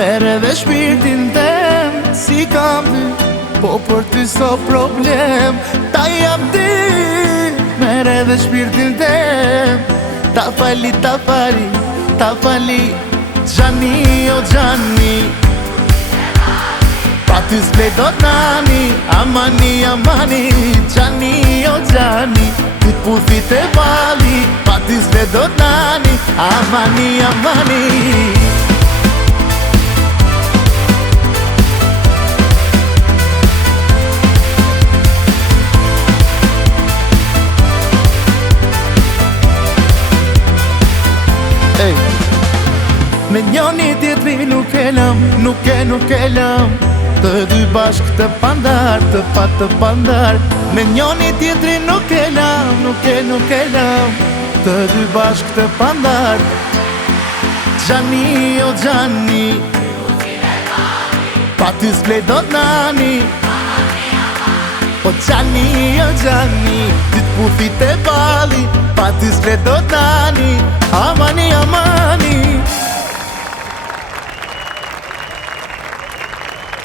Mere dhe shpirtin tem, si kam ty, po për ty so problem. Ta jam ty, mere dhe shpirtin tem. Ta fali, ta fali, ta fali, Gjani o Gjani. Pa ty s'blej do t'nani, amani, amani, Gjani o Gjani. Ty t'puthit e vali, pa ty s'blej do t'nani, amani, amani. Me njoni tjetri nuk e lëm, nuk e lëm. Të dy bashk të pandar, të pa të pandar. Me njoni tjetri nuk e lëm, nuk e lëm. Të dy bashk të pandar. Gjani o Gjani, pa ty s'blej do t'nani. O Gjani o Gjani, ty t'puthit e vali, pa ty s'blej do t'nani. Amani, amani.